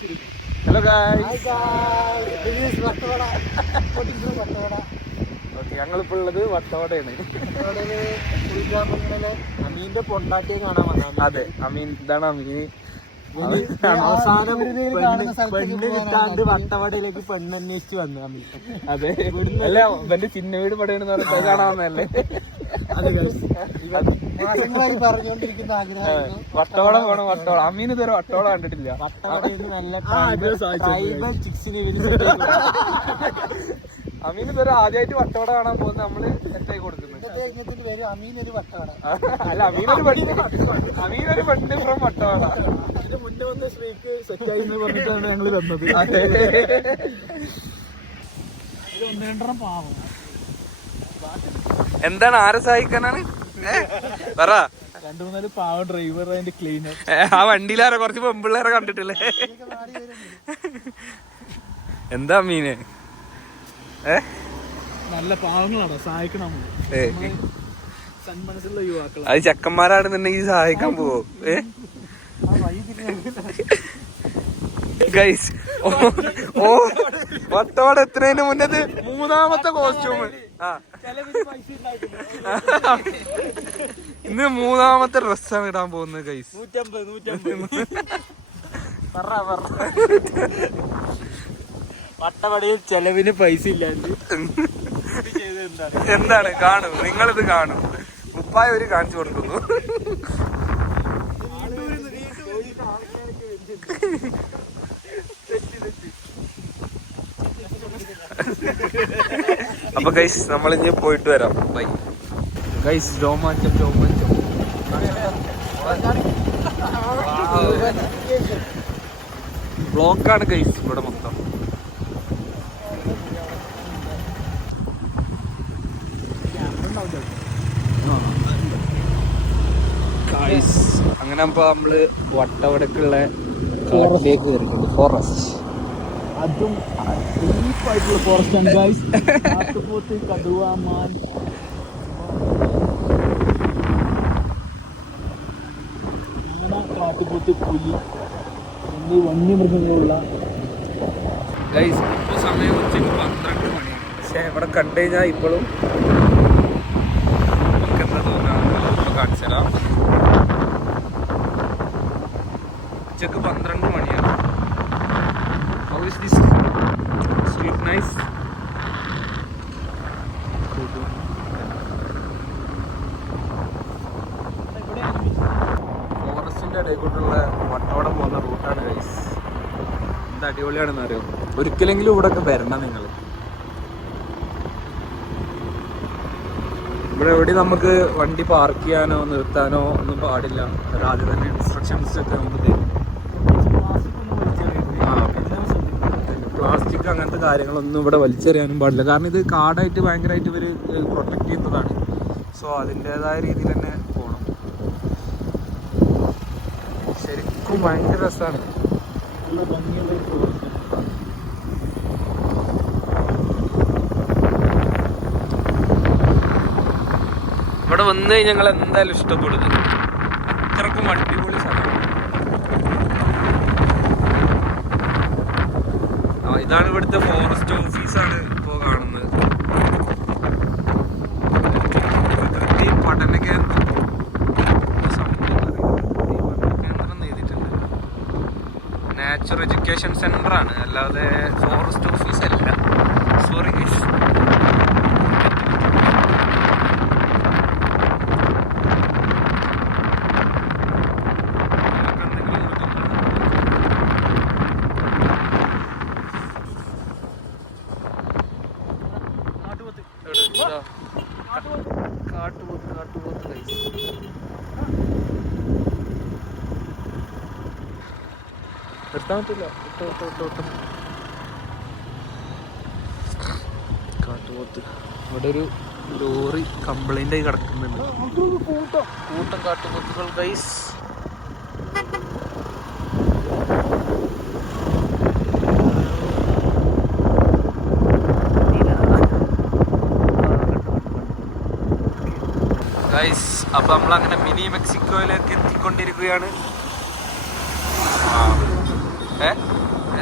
Hello guys, okay, ഞങ്ങളിപ്പോൾ ഉള്ളത് വട്ടവടയാണ്. അമീന്റെ പൊണ്ടാട്ടിയെ കാണാൻ വന്നത്. അതെ, അമീൻ, ഇതാണ് അമീൻ. അവസാനം പെണ്ണ് കിട്ടാണ്ട് വട്ടവടയിലേക്ക് പെണ്ണന്വേഷിച്ച് വന്നു അമീൻ. അതെ, അല്ല ഇവന്റെ ചിന്ന വീട് പടയാണെന്ന് പറഞ്ഞിട്ട് കാണാവുന്നല്ലേ. മാസങ്ങളായി പറഞ്ഞുകൊണ്ടിരിക്കുന്ന ആഗ്രഹം വട്ടവട പോണം, വട്ടവട. അമീൻ ഇതുവരെ വട്ടവട കണ്ടിട്ടില്ല. വട്ടവടയിൽ നല്ല ട്രൈബൽ ചിക്സിന് അമീൻ ഇതുവരെ ആദ്യമായിട്ട് വട്ടവട കാണാൻ പോകുന്നത് നമ്മള് സെറ്റായി കൊടുക്കുന്നത്. പേര് അമീനൊരു വട്ടവട. അല്ല, അമീനൊരു പെണ്ണ് ഫ്രം വട്ടവട. ഇതിന് മുന്നേ വന്ന സ്ത്രീക്ക് സെറ്റായി എന്ന് പറഞ്ഞിട്ടാണ് ഞങ്ങള് തന്നത്. എന്താണ്, ആരെ സഹായിക്കാനാണ് പറ? 2-3 പാവ ഡ്രൈവർ അതിന്റെ ക്ലീനർ. ആ വണ്ടിയിലാരെ കുറച്ച് പെമ്പിള്ളേരെ കണ്ടിട്ടില്ലേ? എന്താ മീന്? നല്ല പാവങ്ങളാണ്, സഹായിക്കണം. സന്മനസ്സുള്ള യുവാക്കൾ. അത് ചെക്കന്മാരാണെന്നുണ്ടെങ്കിൽ സഹായിക്കാൻ പോവോ? ഗൈസ്, വട്ടവട എത്തുന്നതിന് മുന്നേ 3ാമത്തെ കോസ്റ്റ്യൂം. ഇന്ന് 3ാമത്തെ ഡ്രസ്സാണ് ഇടാൻ പോകുന്നത് ഗൈസ്. 150 വട്ടവടയിൽ ചെലവിന് പൈസ ഇല്ലാണ്ട് എന്താണ് കാണും, നിങ്ങളിത് കാണും. ഉപ്പായ ഒരു കാണിച്ചു കൊടുക്കുന്നു. അപ്പൊ ഗൈസ്, നമ്മളിഞ്ഞ് പോയിട്ട് വരാം. Bye guys. രോമാഞ്ചം ബ്ലോക്കാണ് ഗൈസ് ഇവിടെ മൊത്തം. അങ്ങനെ അപ്പൊ നമ്മള് വട്ടവടക്കുള്ള കാട്ടിലേക്ക് കയറിയിട്ടുണ്ട്. ഫോറസ്റ്റ്, അതും ഡീപ്പായിട്ടുള്ള ഫോറസ്റ്റ് ആണ് ഗൈസ്. കാട്ടുപോത്ത്, കടുവ, മാൻ, ആന, കാട്ടുപോത്ത്, പുലി എന്നീ വന്യമൃഗങ്ങളുള്ള ഗൈസ്. ഇപ്പൊ സമയം ഉച്ചയ്ക്ക് 12 മണി. പക്ഷെ ഇവിടെ കണ്ടു കഴിഞ്ഞാൽ ഇപ്പോഴും നമുക്ക് എന്താ തോന്നാ കാണിച്ചു തരാം. ഉച്ചക്ക് 12 മണിയാണ്. How is this street nice? ഫോറസ്റ്റിന്റെ ഇടയിൽ കൂട്ടുള്ള വട്ടവട പോകുന്ന റൂട്ടാണ് ഗൈസ്. എന്ത് അടിപൊളിയാണെന്ന് അറിയോ? ഒരിക്കലെങ്കിലും ഇവിടെയൊക്കെ വരണം നിങ്ങൾ. ഇവിടെ എവിടെ നമുക്ക് വണ്ടി പാർക്ക് ചെയ്യാനോ നിർത്താനോ ഒന്നും പാടില്ല. ആദ്യം തന്നെ ഇൻസ്ട്രക്ഷൻസ് ഒക്കെ നമുക്ക് തരും. പ്ലാസ്റ്റിക് അങ്ങനത്തെ കാര്യങ്ങളൊന്നും ഇവിടെ വലിച്ചെറിയാനും പാടില്ല. കാരണം ഇത് കാടായിട്ട് ഭയങ്കരമായിട്ട് ഇവർ പ്രൊട്ടക്ട് ചെയ്യുന്നതാണ്. സോ അതിൻ്റെതായ രീതിയിൽ തന്നെ പോകണം. ശരിക്കും ഭയങ്കര രസമാണ്. ഇവിടെ വന്നു കഴിഞ്ഞാൽ ഞങ്ങൾ എന്തായാലും ഇഷ്ടപ്പെടുന്നത്. അത്രക്കും അടിപൊളി സ്ഥലമാണ്. ഇതാണ് ഇവിടുത്തെ ഫോറസ്റ്റ് ഓഫീസാണ് ഇപ്പോൾ കാണുന്നത്. പ്രകൃതി പഠന കേന്ദ്രം എഴുതിയിട്ടുണ്ട്. നാച്ചുറൽ എഡ്യൂക്കേഷൻ സെന്റർ ആണ്, അല്ലാതെ ഫോറസ്റ്റ് ഓഫീസ് അല്ല. Sorry guys. കാട്ടുപോത്ത് നിർത്താൻ പറ്റില്ല. കാട്ടുപോത്ത്. ഇവിടെ ഒരു ലോറി കംപ്ലൈന്റ് ആയി കിടക്കുന്നുണ്ട്. കൂട്ടം കാട്ടുപോത്തുകൾ ഗൈസ്. ഗൈസ്, അപ്പൊ നമ്മളങ്ങനെ മിനി മെക്സിക്കോയിലേക്ക് എത്തിക്കൊണ്ടിരിക്കുകയാണ്.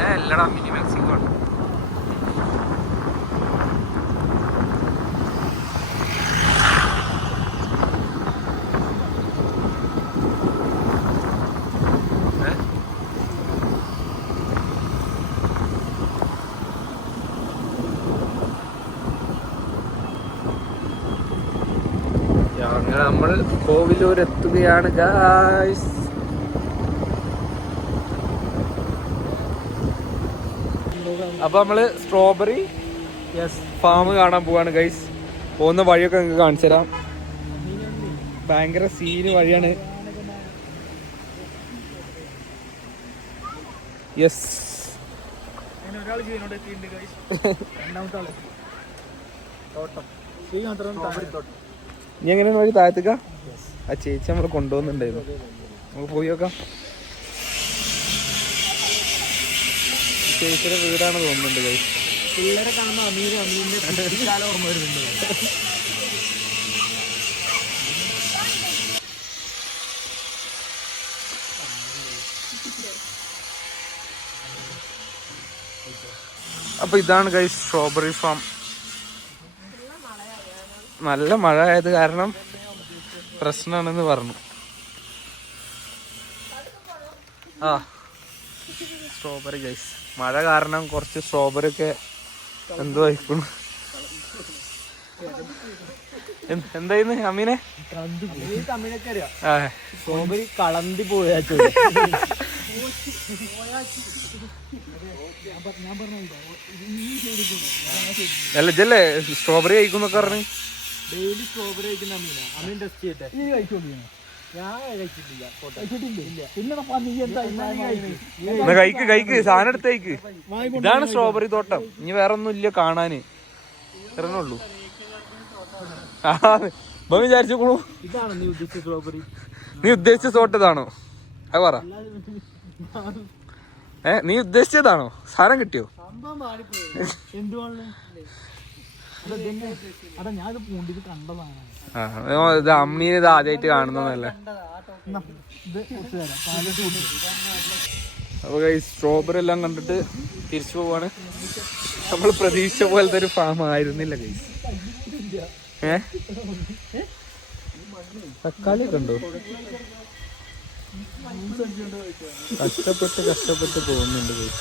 അല്ലടാ മിനി മെക്സിക്കോ ആണ്. അങ്ങനെ നമ്മൾ കോവിലൂർ എത്തുകയാണ് ഗായ്സ്. അപ്പൊ നമ്മള് സ്ട്രോബെറി ഫാം കാണാൻ പോവാണ് ഗൈസ്. പോകുന്ന വഴിയൊക്കെ നിങ്ങൾക്ക് കാണിച്ചു തരാം. ഭയങ്കര സീന് വഴിയാണ്. യെസ്, ഇനി എങ്ങനെയാണ് വഴി താഴത്തേക്ക? ആ ചേച്ചി നമ്മള് കൊണ്ടുപോകുന്നുണ്ടായിരുന്നു. നമുക്ക് പോയി നോക്കാം. ചേച്ചിയുടെ വീടാണ് തോന്നുന്നുണ്ട് ഗൈസ്. പിള്ളേരെ കാണുമ്പോൾ അമീന്റെ കാലം ഓർമ്മ വരുന്നുണ്ട്. അപ്പൊ ഇതാണ് ഗൈസ് സ്ട്രോബെറി ഫാം. നല്ല മഴ ആയത് കാരണം പ്രശ്നമാണെന്ന് പറഞ്ഞു. ആ സ്ട്രോബെറി ഗൈസ്, മഴ കാരണം കുറച്ച് സ്ട്രോബെറി ഒക്കെ എന്തോ ആയിക്കണു. എന്തായിരുന്നു അമ്മീനെ? തമിഴൊക്കെ അറിയാം. സ്ട്രോബെറി കളന്തി പോയാ അല്ല ഇതല്ലേ സ്ട്രോബെറി കഴിക്കുന്നൊക്കെ പറഞ്ഞു. ഡെയിലി സ്ട്രോബെറി കഴിക്കുന്ന അമ്മീനാ. അമ്മീൻ ടെസ്റ്റ് ചെയ്യട്ടെ. നീ കഴിച്ചോണ്ടിരുന്നു? ഞാൻ കഴിച്ചിട്ടില്ല. കഴിക്ക് സാധനം എടുത്ത് കഴിക്ക്. ഇതാണ് സ്ട്രോബെറി തോട്ടം. ഇനി വേറെ ഒന്നും ഇല്ല കാണാന്. ഇറങ്ങുള്ളൂ. ഇപ്പൊ വിചാരിച്ചു ഇതാണ് നീ ഉദ്ദേശിച്ച സ്ട്രോബെറി? നീ ഉദ്ദേശിച്ച തോട്ടം ഇതാണോ? അത് പറ. നീ ഉദ്ദേശിച്ചതാണോ? സാധനം കിട്ടിയോ? എന്തുവാണ് ഇത് അമ്മീനെ ഇത് ആദ്യമായിട്ട് കാണുന്നതല്ലേ. അപ്പൊ സ്ട്രോബെറി എല്ലാം കണ്ടിട്ട് തിരിച്ചു പോവാണ്. നമ്മൾ പ്രതീക്ഷിച്ച പോലത്തെ ഒരു ഫാം ആയിരുന്നില്ല ഗൈസ്. തക്കാളി കണ്ടോ? കഷ്ടപ്പെട്ട് പോകുന്നുണ്ട് ഗൈസ്.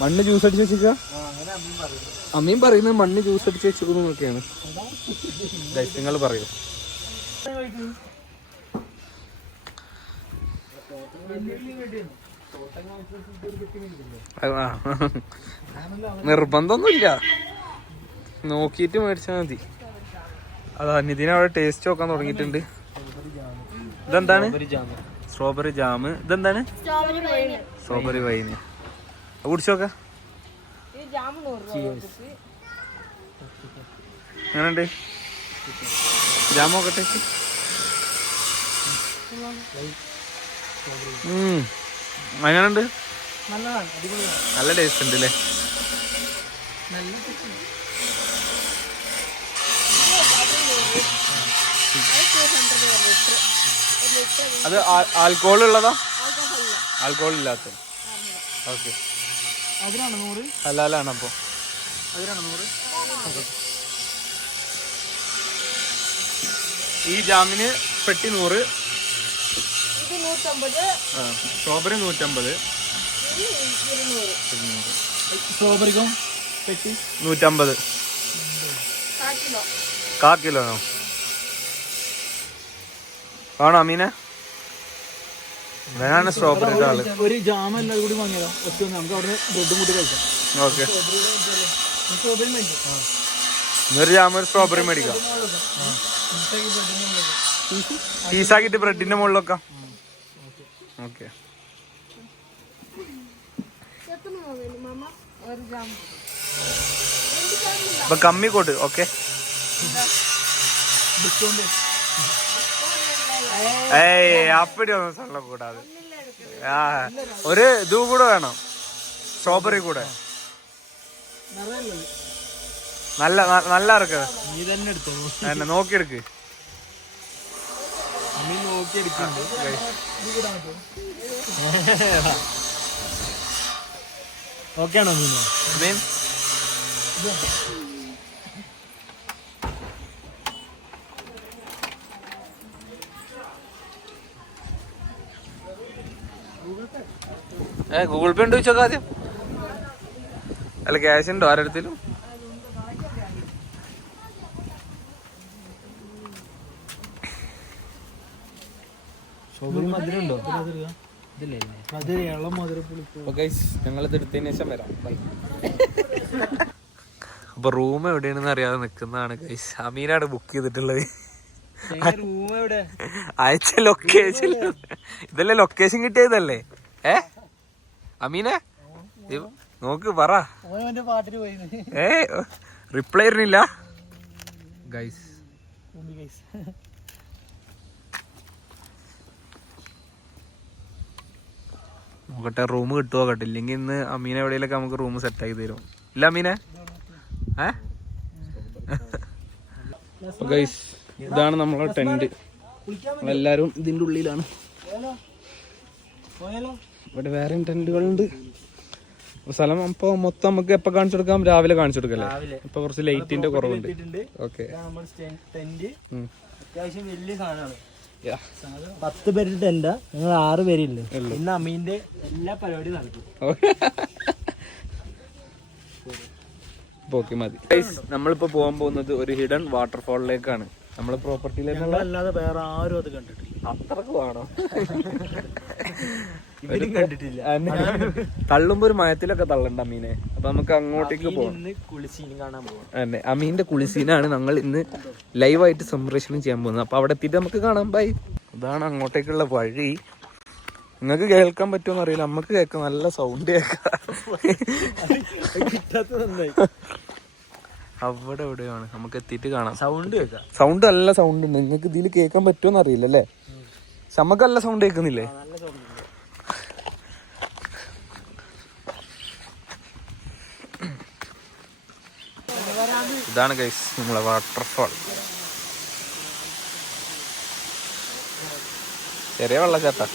മണ്ണ് ജ്യൂസ് അടിച്ച് വെച്ചിക്ക. അമ്മയും പറയുന്നത് മണ്ണ് ജ്യൂസ് അടിച്ച് വെച്ചിരിക്കുന്നൊക്കെയാണ്. നിങ്ങൾ പറയൂ. നിർബന്ധമൊന്നുമില്ല, നോക്കിയിട്ട് മേടിച്ചാൽ മതി. അതാ നിതിന് അവിടെ ടേസ്റ്റ് നോക്കാൻ തുടങ്ങിയിട്ടുണ്ട്. ഇതെന്താണ്? Strawberry jam. ഇതെന്താണ്? Strawberry wine. കുടിച്ചോക്ക. എങ്ങനെയുണ്ട് ജാം? നോക്കട്ടെ. എങ്ങനെയുണ്ട്? നല്ല ടേസ്റ്റ് ഉണ്ട് അല്ലേ? അത് ആൽക്കഹോൾ ഉള്ളതാ? ആൽക്കഹോൾ ഇല്ലാത്ത. ഓക്കെ, ഹലാലാണ്. അപ്പൊ ഈ ജാമിന് പെട്ടി 100, സ്ട്രോബെറി 150, സ്ട്രോബെറിക്കും പെട്ടി 150. കാ കിലോനോ ആണോ അമീനെ? വേണാണ് സ്ട്രോബെറി ആള്. ഒരു ജാം എല്ലാം കൂടി വാങ്ങിയതാ. നമുക്ക് അവിടെ ബ്രെഡും കൂടി കഴിക്കാം. ഓക്കെ, ഒരു ജാം ഒരു സ്ട്രോബെറി മേടിക്കാം. പീസാക്കിട്ട് ബ്രെഡിന്റെ മുകളിൽ വെക്കാം. ഓക്കെ, അപ്പൊ കമ്മി കൊടു. ഓക്കെ, അപ്പടി ഒന്നും சொல்ல കൂടാതെ. ഒരു ഇത് കൂടെ വേണം, സ്ട്രോബെറി കൂടെ. നല്ല നല്ല ഇറക്ക. നീ തന്നെ എടുത്തോ, എന്നെ നോക്കിയെടുക്ക്. ഓക്കെ ആണോ മീൻ? മീൻ ഗൂഗിൾ പേ ഉണ്ടോ ചോദിച്ചോക്കാം ആദ്യം. അല്ല ക്യാഷ് ഉണ്ടോ ആരടുത്തിലും? ഞങ്ങളിത് എടുത്തതിന് ശേഷം വരാം. അപ്പൊ റൂം എവിടെയാണെന്ന് അറിയാതെ നിക്കുന്നതാണ് ഗൈസ്. അമീനാണ് ബുക്ക് ചെയ്തിട്ടുള്ളത്. അയച്ച ലൊക്കേഷൻ ഇതല്ലേ, ലൊക്കേഷൻ കിട്ടിയതല്ലേ? അമീനെ നോക്ക് പറ. റിപ്ലൈ ഇരുന്നില്ല ഗൈസ്. നോക്കട്ടെ റൂം കിട്ടുമോ കേട്ടോ. ഇല്ലെങ്കിൽ ഇന്ന് അമീനെ എവിടെയെങ്കിലൊക്കെ നമുക്ക് റൂം സെറ്റ് ആക്കി തരും. ഇല്ല അമീനെ? ഗൈസ് ഇതാണ് നമ്മളെ ടെന്റ്. നമ്മളെല്ലാരും ഇതിന്റെ ഉള്ളിലാണ്. ഇവിടെ വേറെയും ടെന്റുകളുണ്ട്. സ്ഥലം അപ്പൊ മൊത്തം നമുക്ക് എപ്പോ കാണിച്ചു കൊടുക്കാം? രാവിലെ കാണിച്ചു കൊടുക്കല്ലേ? ഇപ്പൊ കുറച്ച് ലൈറ്റിന്റെ കുറവുണ്ട്. ഓക്കെ, അത്യാവശ്യം വലിയ സാധനമാണ്. 10 പേരുടെ ടെന്റാ, ഞങ്ങൾ 6 പേരില്ലേ. ഇന്ന് അമീന്റെ എല്ലാ പരിപാടിയും നടക്കും. ഓക്കെ മതി. നമ്മളിപ്പോ പോകാൻ പോകുന്നത് ഒരു ഹിഡൻ വാട്ടർഫാളിലേക്കാണ്. നമ്മളെ പ്രോപ്പർട്ടിയിലേക്കുള്ള അല്ലാതെ വേറെ ആരും അത് കണ്ടിട്ടില്ല. അത്രക്ക് വേണോ? ഇവരും കണ്ടിട്ടില്ല. തള്ളുമ്പോ ഒരു മയത്തിലൊക്കെ തള്ളണ്ട അമീനെ. അപ്പൊ നമുക്ക് അങ്ങോട്ടേക്ക് പോകാം. കാണാൻ പോകാം. അതെ, അമീന്റെ കുളിസീനാണ് ഞങ്ങൾ ഇന്ന് ലൈവായിട്ട് സംപ്രേഷണം ചെയ്യാൻ പോകുന്നത്. അപ്പൊ അവിടെ എത്തിയിട്ട് നമുക്ക് കാണാം. ബൈ. ഇതാണ് അങ്ങോട്ടേക്കുള്ള വഴി. നിങ്ങൾക്ക് കേൾക്കാൻ പറ്റുമോ അറിയില്ല, നമുക്ക് കേൾക്കാം. നല്ല സൗണ്ട് കേൾക്കാം. അവിടെ എവിടെയാണ്, നമുക്ക് എത്തിയിട്ട് കാണാം. സൗണ്ട് കേൾക്കാം. സൗണ്ട് നല്ല സൗണ്ട് ഉണ്ട്. നിങ്ങൾക്ക് ഇതിൽ കേൾക്കാൻ പറ്റുമോന്ന് അറിയില്ല അല്ലേ? നമുക്ക് നല്ല സൗണ്ട് കേൾക്കുന്നില്ലേ? ഇതാണ് ഗൈസ് നമ്മളെ വാട്ടർഫാൾ. ചെറിയ വെള്ളച്ചാട്ടം.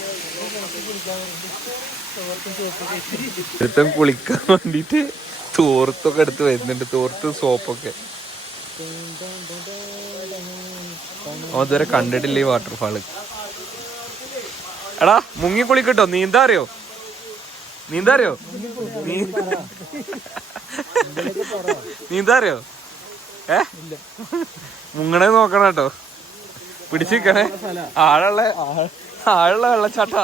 ഒരുത്തം കുളിക്കാൻ വേണ്ടിട്ട് തോർത്തൊക്കെ എടുത്ത് വരുന്നുണ്ട്. തോർത്ത് സോപ്പൊക്കെ. അതുവരെ കണ്ടിട്ടില്ല ഈ വാട്ടർഫാള്. എടാ മുങ്ങി കുളിക്കട്ടോ. നീന്താ അറിയോ? നീന്താ അറിയോ? നീന്താ അറിയോ? മുങ്ങണേ നോക്കണം കേട്ടോ. പിടിച്ചിരിക്കണേ. ആഴുള്ള വെള്ളച്ചാട്ടാ.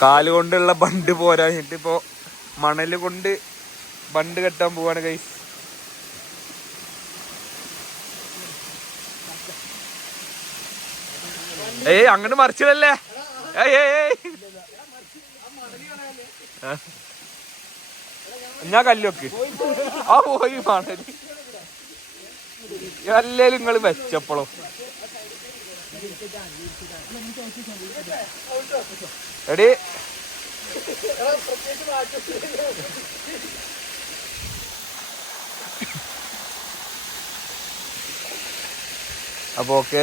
കാലുകൊണ്ടുള്ള ബണ്ട് പോരാഞ്ഞിട്ട് ഇപ്പൊ മണല് കൊണ്ട് ബണ്ട് കെട്ടാൻ പോവാണ് ഗൈസ്. ഏയ് അങ്ങോട്ട് മറിച്ചിടല്ലേ. ഞാൻ കല്ലൊക്കെ ആ പോയി മണല്. അല്ലേലും നിങ്ങള് വെച്ചപ്പോഴോ എടി അപ്പൊ ഓക്കെ.